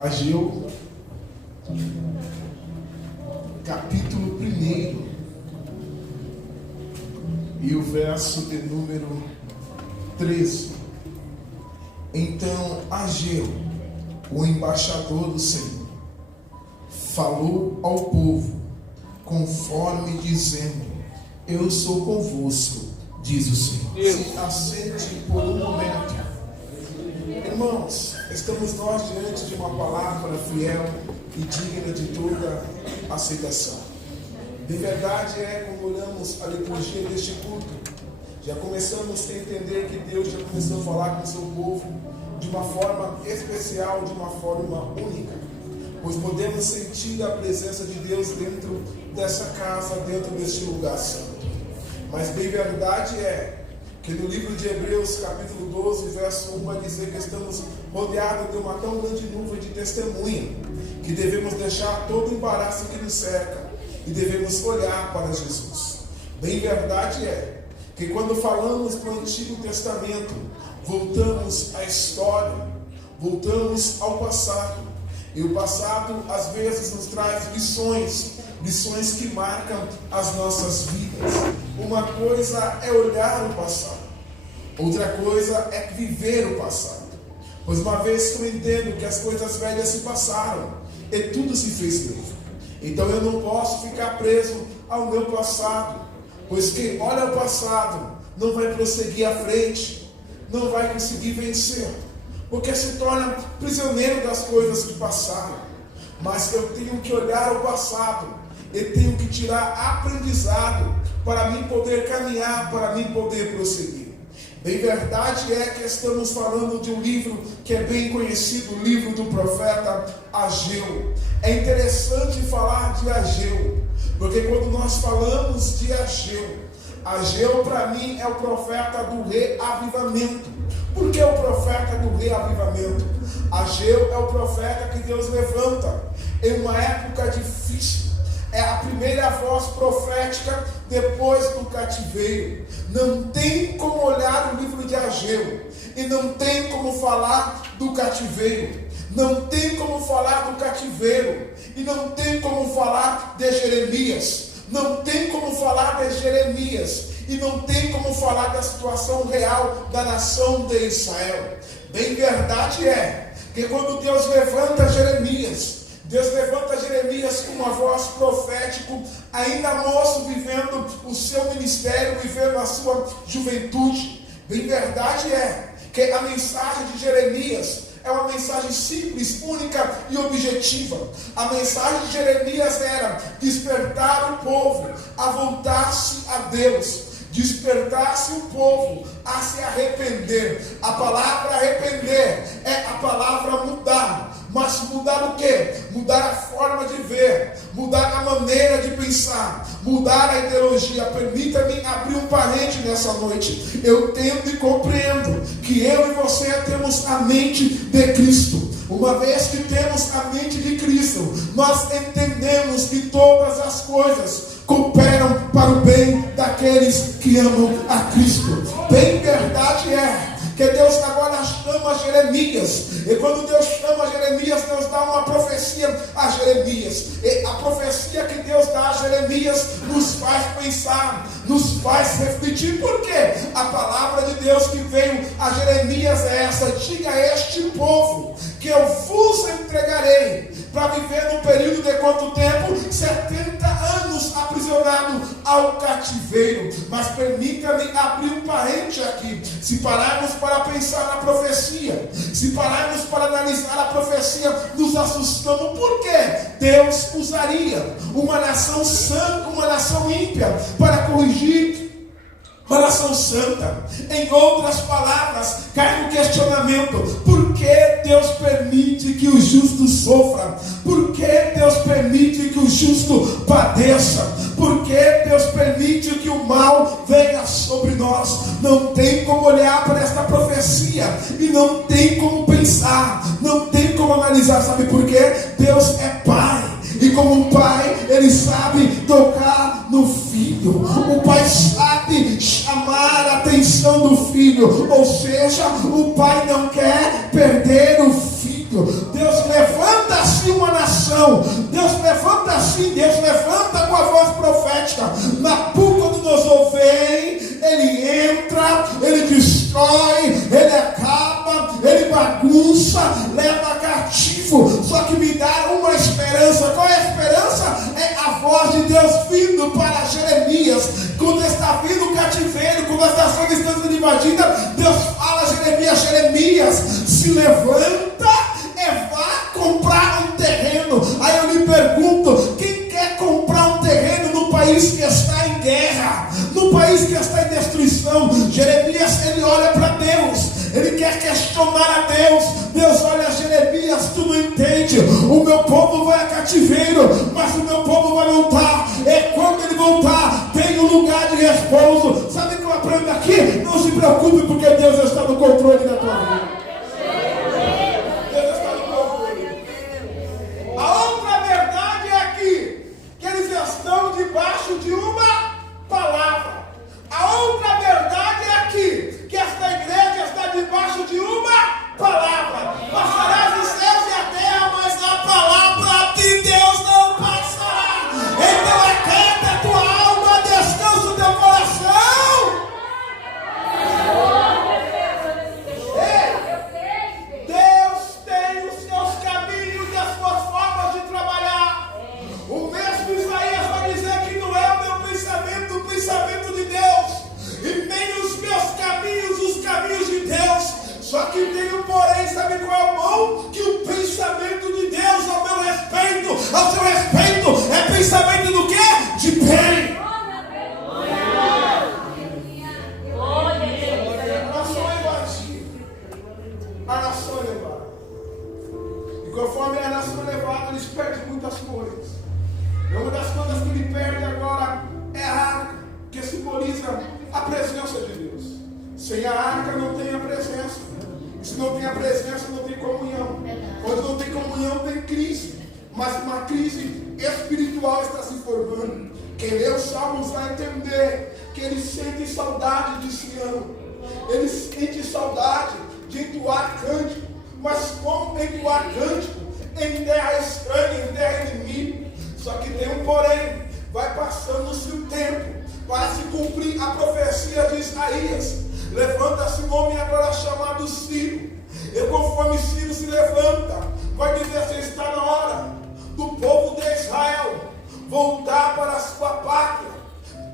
Ageu, capítulo 1 e o verso de número 13. Então Ageu, o embaixador do Senhor, falou ao povo, conforme dizendo: eu sou convosco, diz o Senhor. Se assente por um momento. Irmãos, estamos nós diante de uma palavra fiel e digna de toda aceitação. De verdade quando olhamos a liturgia deste culto, já começamos a entender que Deus já começou a falar com o seu povo de uma forma especial, de uma forma única, pois podemos sentir a presença de Deus dentro dessa casa, dentro deste lugar santo. Mas bem verdade que no livro de Hebreus, capítulo 12, verso 1, vai dizer que estamos rodeados de uma tão grande nuvem de testemunha, que devemos deixar todo o embaraço que nos cerca e devemos olhar para Jesus. Bem verdade que quando falamos do Antigo Testamento, voltamos à história, voltamos ao passado, e o passado às vezes nos traz lições que marcam as nossas vidas. Uma coisa é olhar o passado, outra coisa é viver o passado. Pois uma vez que eu entendo que as coisas velhas se passaram e tudo se fez novo, então eu não posso ficar preso ao meu passado, pois quem olha o passado não vai prosseguir à frente, não vai conseguir vencer, porque se torna prisioneiro das coisas que passaram. Mas eu tenho que olhar o passado e tenho que tirar aprendizado para mim poder caminhar, para mim poder prosseguir. Bem verdade que estamos falando de um livro que é bem conhecido, o livro do profeta Ageu. É interessante falar de Ageu, porque quando nós falamos de Ageu para mim é o profeta do reavivamento. Por que o profeta do reavivamento? Ageu é o profeta que Deus levanta em uma época difícil. É a primeira voz profética depois do cativeiro. Não tem como olhar o livro de Ageu e não tem como falar do cativeiro. Não tem como falar do cativeiro e não tem como falar de Jeremias. Não tem como falar de Jeremias e não tem como falar da situação real da nação de Israel. Bem verdade que quando Deus levanta Jeremias com uma voz profética, ainda moço, vivendo o seu ministério, vivendo a sua juventude. Bem verdade que a mensagem de Jeremias é uma mensagem simples, única e objetiva. A mensagem de Jeremias era despertar o povo a voltar-se a Deus, despertar-se o povo a se arrepender. A palavra arrepender é a palavra mudar. Mas mudar o quê? Mudar a forma de ver, mudar a maneira de pensar, mudar a ideologia. Permita-me abrir um parênteses nessa noite. Eu entendo e compreendo que eu e você temos a mente de Cristo. Uma vez que temos a mente de Cristo, nós entendemos que todas as coisas cooperam para o bem daqueles que amam a Cristo. Bem verdade que Deus agora chama Jeremias, e quando Deus chama Jeremias, Deus dá uma profecia a Jeremias, e a profecia que Deus dá a Jeremias nos faz pensar, nos faz refletir. Por quê? A palavra de Deus que veio a Jeremias é essa: diga a este povo que eu vos entregarei para viver no período de quanto tempo? 70 anos aprisionado ao cativeiro. Mas permita-me abrir um parênteses aqui. Se pararmos para pensar na profecia, se pararmos para analisar a profecia, nos assustamos. Por quê? Deus usaria uma nação santa, uma nação ímpia, para corrigir uma nação santa. Em outras palavras, cai no questionamento: por que Deus permite que o justo sofra? Por que Deus permite que o justo padeça? Por que Deus permite que o mal venha sobre nós? Não tem como olhar para esta profecia e não tem como pensar, não tem como analisar. Sabe por quê? Deus é Pai. E como um pai, ele sabe tocar no filho. O pai sabe chamar a atenção do filho. Ou seja, o pai não quer perder o filho. Deus levanta coração. Deus levanta assim, Deus levanta com a voz profética. Nabucodonosor vem, ele entra, ele destrói, ele acaba, ele bagunça, leva cativo. Só que me dá uma esperança. Qual é a esperança? É a voz de Deus vindo para Jeremias. Quando está vindo o cativeiro, quando as nações estão sendo invadidas, Deus fala a Jeremias: Jeremias, se levanta e vá comprar um terreno. Aí eu lhe pergunto: quem quer comprar um terreno no país que está em guerra, no país que está em destruição? Jeremias, ele olha para Deus, ele quer questionar a Deus. Deus olha: Jeremias, tu não entende, o meu povo vai a cativeiro, mas o meu povo vai voltar, e quando ele voltar, tem um lugar de repouso. Sabe o que eu aprendo aqui? Não se preocupe, porque Deus está no controle da tua vida. Deus está no controle. A outra verdade é aqui, que eles estão debaixo de uma palavra. A outra verdade é aqui, que esta igreja está debaixo de uma palavra. Passarás os céus e a terra, mas a palavra de Deus não passará. Então aquieta a tua alma, descansa o teu coração. Deus tem os seus caminhos e as suas formas de trabalhar. O mesmo Isaías vai dizer que não é o meu pensamento, o pensamento de Deus, e nem os meus caminhos, os caminhos de Deus. Só que tem um porém, sabe qual é o bom? Que o pensamento de Deus ao meu respeito, ao seu respeito, é pensamento do quê? De bem. A nação é levada. E conforme a nação é levada, eles perdem muitas coisas. E uma das coisas que ele perde agora é a arca, que simboliza a presença de Deus. Sem a arca não tem a presença. E se não tem a presença, não tem comunhão. Onde não tem comunhão, tem crise. Mas uma crise espiritual está se formando. Quem lê os Salmos vai entender que ele sente saudade de Sião. Ele sente saudade de entoar cântico. Mas como entoar cântico em terra estranha, em terra inimiga? Só que tem um porém. Vai passando-se o tempo para se cumprir a profecia de Isaías. Levanta-se um homem agora chamado Ciro. E conforme Ciro se levanta, vai dizer assim: está na hora do povo de Israel voltar para a sua pátria.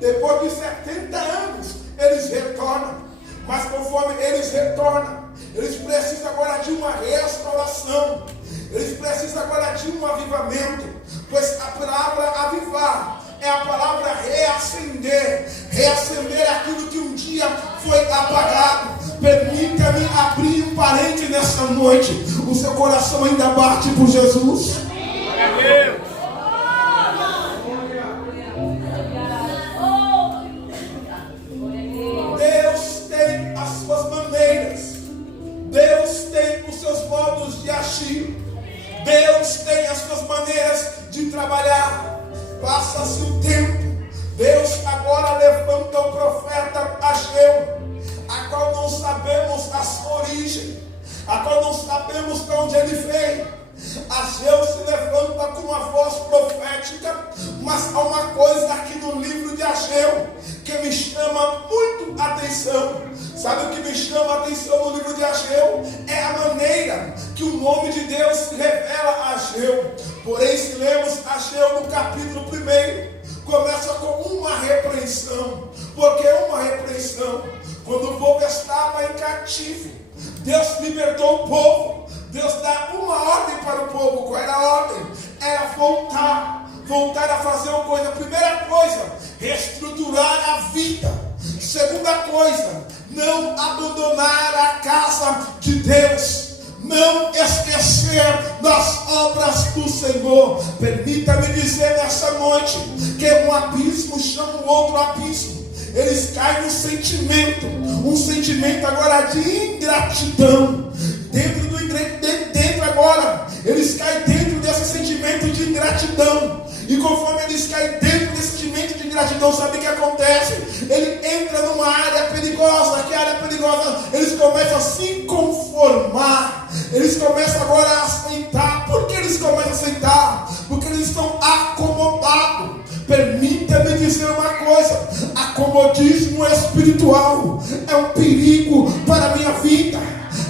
Depois de 70 anos, eles retornam. Mas conforme eles retornam, eles precisam agora de uma restauração. Eles precisam agora de um avivamento. Pois a palavra avivar é a palavra reacender. Reacender aquilo que um dia foi apagado. Permita-me abrir um parênteses nessa noite. O seu coração ainda bate por Jesus? Deus tem as suas maneiras. Deus tem os seus modos de agir. Deus tem as suas maneiras de trabalhar. Passa-se o tempo. Deus agora levanta o profeta Ageu, a qual não sabemos a sua origem, a qual não sabemos de onde ele veio. Ageu se levanta com uma voz profética, mas há uma coisa aqui no livro de Ageu que me chama muito a atenção. Sabe o que me chama a atenção no livro de Ageu? É a maneira que o nome de Deus se revela a Ageu. Porém, se lemos Ageu no capítulo 1, começa com uma repreensão. Por que uma repreensão? Quando o povo estava em cativo, Deus libertou o povo. Deus dá uma ordem para o povo. Qual era a ordem? Era voltar a fazer uma coisa. Primeira coisa, reestruturar a vida. Segunda coisa, não abandonar a casa de Deus. Não esquecer das obras do Senhor. Permita-me dizer nessa noite que um abismo chama o outro abismo. Eles caem no sentimento, um sentimento agora de ingratidão. Dentro agora, eles caem dentro desse sentimento de ingratidão. E conforme eles caem dentro desse sentimento de ingratidão, sabe o que acontece? Ele entra numa área perigosa. Que área perigosa? Eles começam a se conformar. Eles começam agora a aceitar. Por que eles começam a aceitar? acomodismo espiritual é um perigo para a minha vida,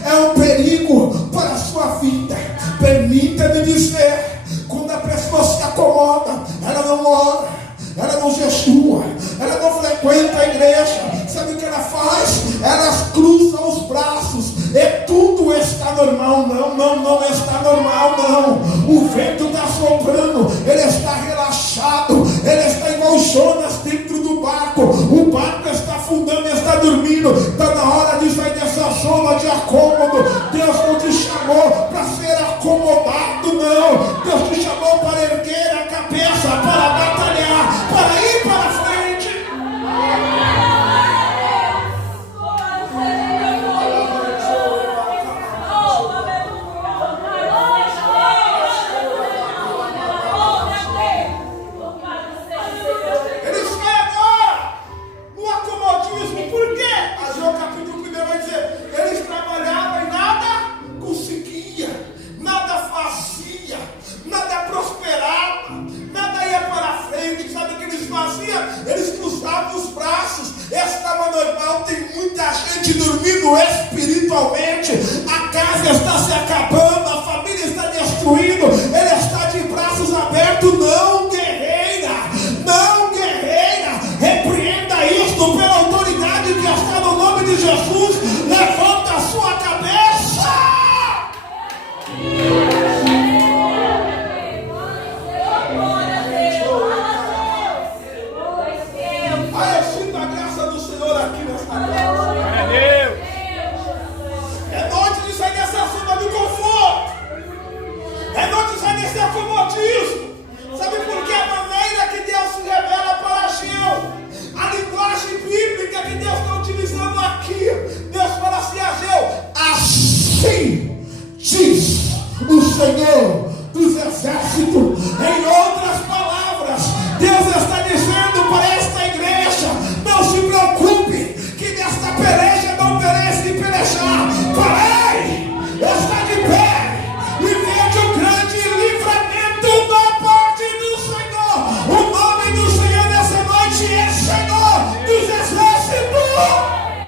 é um perigo para a sua vida. Permita-me dizer, quando a pessoa se acomoda, ela não ora, ela não jejua, ela não frequenta a igreja, sabe o que ela faz? Ela cruza os braços e tudo está normal. Não está normal, não. O vento está soprando, ele está relaxado, ele está igual Jonas dentro do barco, o barco está afundando, está dormindo. Está na hora de sair dessa zona de acômodo. Deus não te chamou para ser acomodado, não. Deus te chamou para erguer a cabeça, para batalhar, para ir para frente. Eles caem agora no acomodismo. Por quê? Ageu capítulo 1 vai dizer: eles trabalhavam e nada conseguia, nada fazia, nada prosperava, nada ia para frente. Sabe o que eles faziam? Eles cruzavam os braços. Estava normal. Tem muita gente dormindo espiritualmente. A casa está se acabando, a família está destruindo,